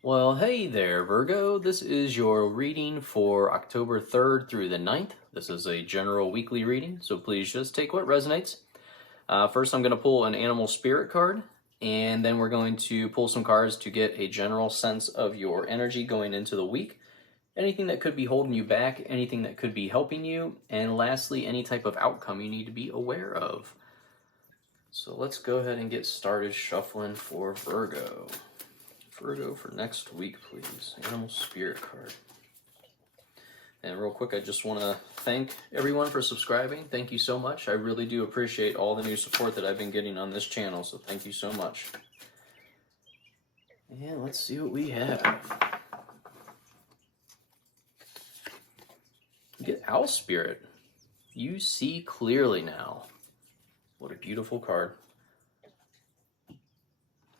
Well, hey there, Virgo. This is your reading for October 3rd through the 9th. This is a general weekly reading, so please just take what resonates. First, I'm going to pull an animal spirit card, and then we're going to pull some cards to get a general sense of your energy going into the week. Anything that could be holding you back, anything that could be helping you, and lastly, any type of outcome you need to be aware of. So let's go ahead and get started shuffling for Virgo. Virgo for next week, please. Animal Spirit card. And real quick, I just want to thank everyone for subscribing. Thank you so much. I really do appreciate all the new support that I've been getting on this channel, so thank you so much. And let's see what we have. We get Owl Spirit. You see clearly now. What a beautiful card.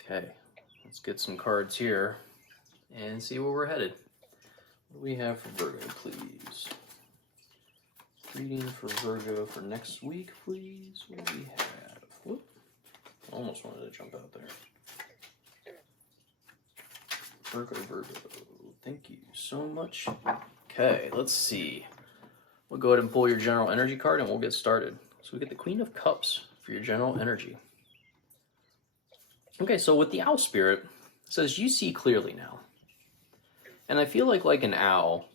Okay. Let's get some cards here and see where we're headed. What do we have for Virgo, please? Reading for Virgo for next week, please. What do we have? Whoop. Almost wanted to jump out there. Virgo. Thank you so much. Okay, let's see. We'll go ahead and pull your general energy card and we'll get started. So we get the Queen of Cups for your general energy. Okay, so with the Owl Spirit, it says you see clearly now. And I feel like an owl,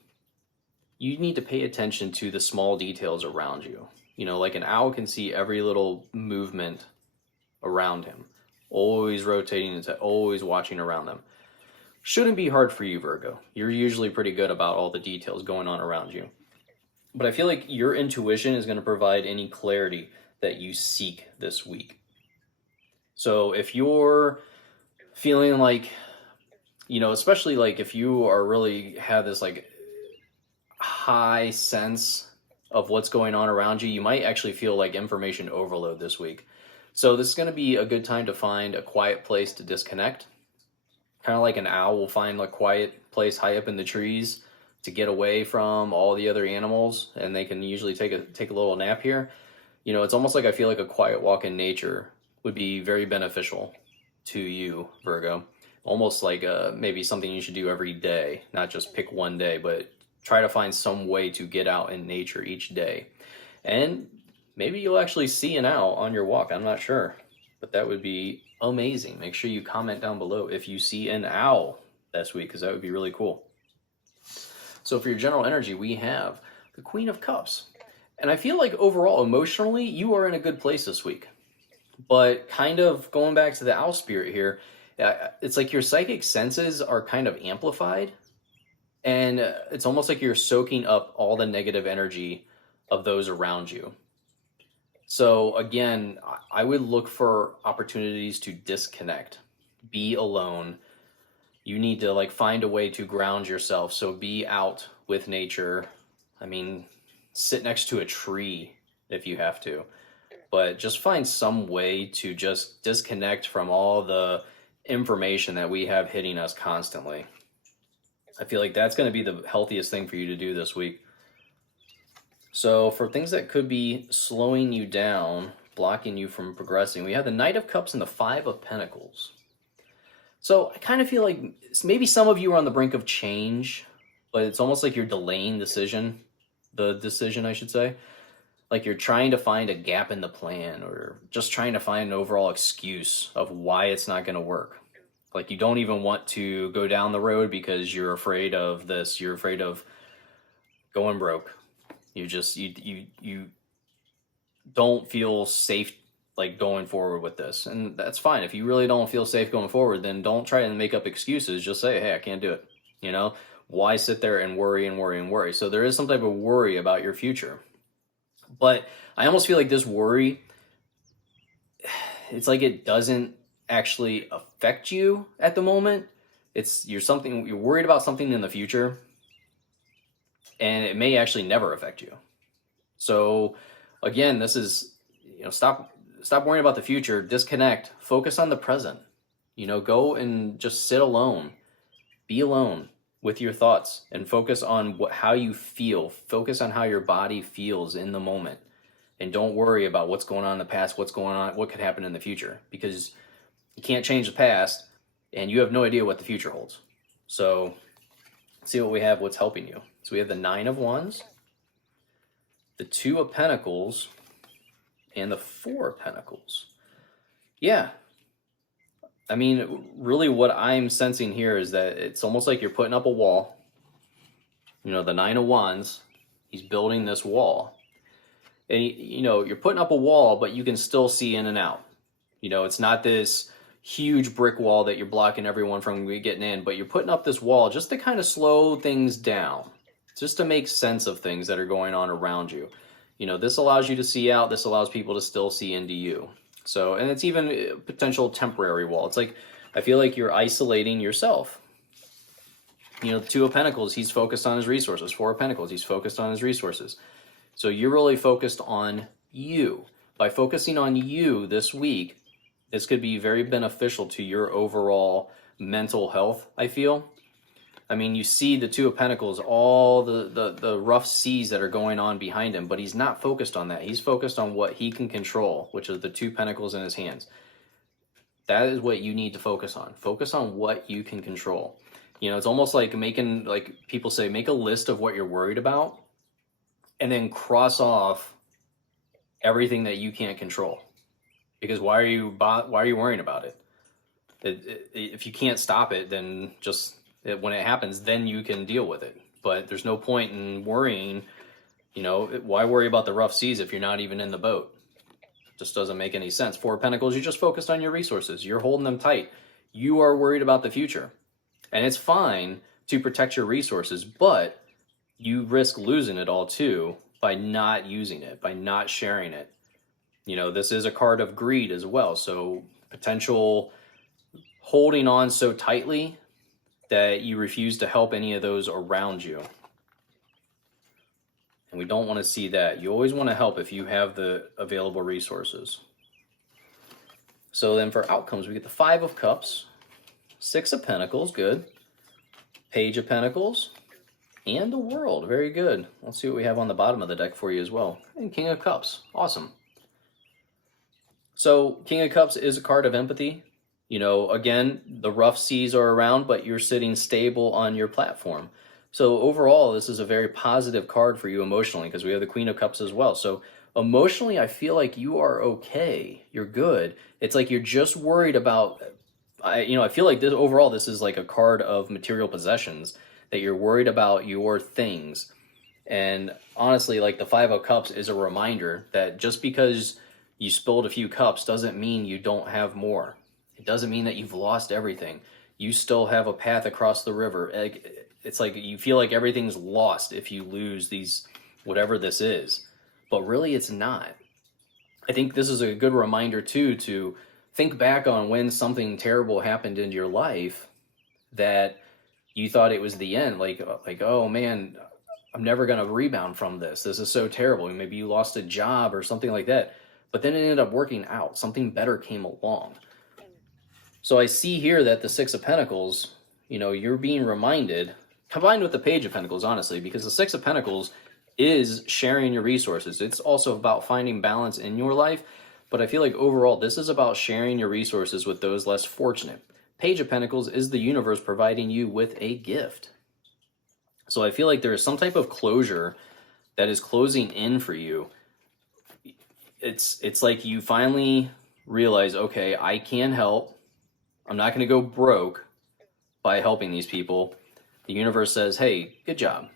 you need to pay attention to the small details around you. You know, like an owl can see every little movement around him, always rotating and always watching around them. Shouldn't be hard for you, Virgo. You're usually pretty good about all the details going on around you. But I feel like your intuition is going to provide any clarity that you seek this week. So if you're feeling like, you know, especially like if you are really have this like high sense of what's going on around you, you might actually feel like information overload this week. So this is going to be a good time to find a quiet place to disconnect. Kind of like an owl will find a quiet place high up in the trees to get away from all the other animals, and they can usually take a little nap here. You know, it's almost like I feel like a quiet walk in nature would be very beneficial to you, Virgo. Almost like maybe something you should do every day, not just pick one day, but try to find some way to get out in nature each day. And maybe you'll actually see an owl on your walk. I'm not sure, but that would be amazing. Make sure you comment down below if you see an owl this week, because that would be really cool. So for your general energy, we have the Queen of Cups. And I feel like overall, emotionally, you are in a good place this week. But kind of going back to the Owl Spirit here, it's like your psychic senses are kind of amplified. And it's almost like you're soaking up all the negative energy of those around you. So again, I would look for opportunities to disconnect, be alone. You need to like find a way to ground yourself. So be out with nature. I mean, sit next to a tree if you have to. But just find some way to just disconnect from all the information that we have hitting us constantly. I feel like that's going to be the healthiest thing for you to do this week. So for things that could be slowing you down, blocking you from progressing, we have the Knight of Cups and the Five of Pentacles. So I kind of feel like maybe some of you are on the brink of change, but it's almost like you're delaying the decision, I should say. Like you're trying to find a gap in the plan or just trying to find an overall excuse of why it's not going to work. Like you don't even want to go down the road because you're afraid of this. You're afraid of going broke. You don't feel safe like going forward with this. And that's fine. If you really don't feel safe going forward, then don't try to make up excuses. Just say, hey, I can't do it. You know, why sit there and worry and worry and worry? So there is some type of worry about your future. But I almost feel like this worry, it's like it doesn't actually affect you at the moment. You're worried about something in the future, and it may actually never affect you. So again, this is, you know, stop worrying about the future, disconnect, focus on the present. You know, go and just sit alone, be alone with your thoughts and focus on how you feel. Focus on how your body feels in the moment. And don't worry about what's going on in the past, what could happen in the future, because you can't change the past and you have no idea what the future holds. So let's see what we have, what's helping you. So we have the Nine of Wands, the Two of Pentacles, and the Four of Pentacles. Yeah. I mean, really what I'm sensing here is that it's almost like you're putting up a wall. You know, the Nine of Wands, he's building this wall. And, you know, you're putting up a wall, but you can still see in and out. You know, it's not this huge brick wall that you're blocking everyone from getting in, but you're putting up this wall just to kind of slow things down, just to make sense of things that are going on around you. You know, this allows you to see out. This allows people to still see into you. So, and it's even a potential temporary wall. It's like, I feel like you're isolating yourself. You know, the Two of Pentacles, he's focused on his resources. Four of Pentacles, he's focused on his resources. So you're really focused on you. By focusing on you this week, this could be very beneficial to your overall mental health, I feel. I mean, you see the Two of Pentacles, all the rough seas that are going on behind him, but he's not focused on that. He's focused on what he can control, which is the Two Pentacles in his hands. That is what you need to focus on. Focus on what you can control. You know, it's almost like making, like people say, make a list of what you're worried about and then cross off everything that you can't control. Because why are you worrying about it? If you can't stop it, then just when it happens, then you can deal with it. But there's no point in worrying. You know, why worry about the rough seas if you're not even in the boat? It just doesn't make any sense. Four of Pentacles, you're just focused on your resources. You're holding them tight. You are worried about the future. And it's fine to protect your resources, but you risk losing it all too by not using it, by not sharing it. You know, this is a card of greed as well. So potential holding on so tightly that you refuse to help any of those around you. And we don't want to see that. You always want to help if you have the available resources. So then for outcomes, we get the Five of Cups, Six of Pentacles, good. Page of Pentacles, and the World, very good. Let's see what we have on the bottom of the deck for you as well. And King of Cups, awesome. So King of Cups is a card of empathy. You know, again, the rough seas are around, but you're sitting stable on your platform. So overall, this is a very positive card for you emotionally because we have the Queen of Cups as well. So emotionally, I feel like you are okay. You're good. It's like you're just worried about, I feel like this overall, this is like a card of material possessions, that you're worried about your things. And honestly, like the Five of Cups is a reminder that just because you spilled a few cups doesn't mean you don't have more. It doesn't mean that you've lost everything. You still have a path across the river. It's like you feel like everything's lost if you lose these, whatever this is. But really it's not. I think this is a good reminder too to think back on when something terrible happened in your life that you thought it was the end. Like, oh man, I'm never going to rebound from this. This is so terrible. Maybe you lost a job or something like that. But then it ended up working out. Something better came along. So I see here that the Six of Pentacles, you know, you're being reminded, combined with the Page of Pentacles, honestly, because the Six of Pentacles is sharing your resources. It's also about finding balance in your life. But I feel like overall, this is about sharing your resources with those less fortunate. Page of Pentacles is the universe providing you with a gift. So I feel like there is some type of closure that is closing in for you. It's like you finally realize, okay, I can help. I'm not going to go broke by helping these people. The universe says, hey, good job.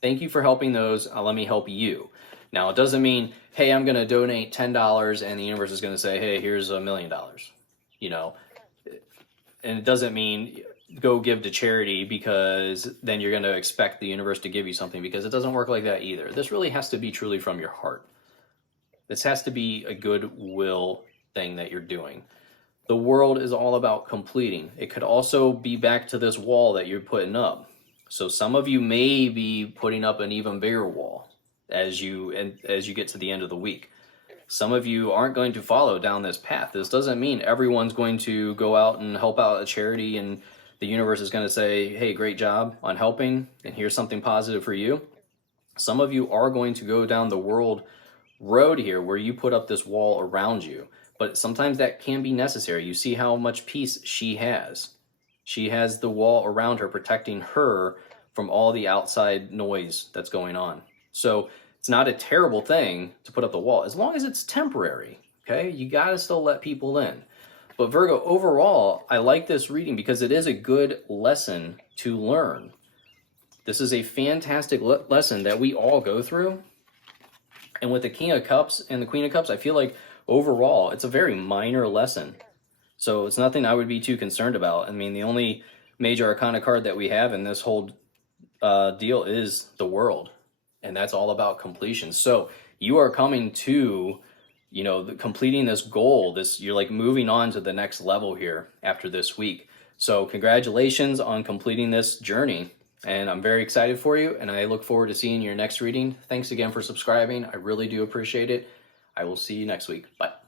Thank you for helping those. Let me help you. Now, it doesn't mean, hey, I'm going to donate $10 and the universe is going to say, hey, here's $1 million. You know, and it doesn't mean go give to charity because then you're going to expect the universe to give you something, because it doesn't work like that either. This really has to be truly from your heart. This has to be a goodwill thing that you're doing. The World is all about completing. It could also be back to this wall that you're putting up. So some of you may be putting up an even bigger wall as you get to the end of the week. Some of you aren't going to follow down this path. This doesn't mean everyone's going to go out and help out a charity and the universe is going to say, hey, great job on helping, and here's something positive for you. Some of you are going to go down the World road here where you put up this wall around you. But sometimes that can be necessary. You see how much peace she has. She has the wall around her protecting her from all the outside noise that's going on. So it's not a terrible thing to put up the wall as long as it's temporary. Okay, you got to still let people in. But Virgo, overall, I like this reading because it is a good lesson to learn. This is a fantastic lesson that we all go through. And with the King of Cups and the Queen of Cups, I feel like overall it's a very minor lesson. So it's nothing I would be too concerned about. I mean, the only major arcana card that we have in this whole deal is the World. And that's all about completion. So you are coming to, you know, completing this goal. You're like moving on to the next level here after this week. So congratulations on completing this journey. And I'm very excited for you. And I look forward to seeing your next reading. Thanks again for subscribing. I really do appreciate it. I will see you next week. Bye.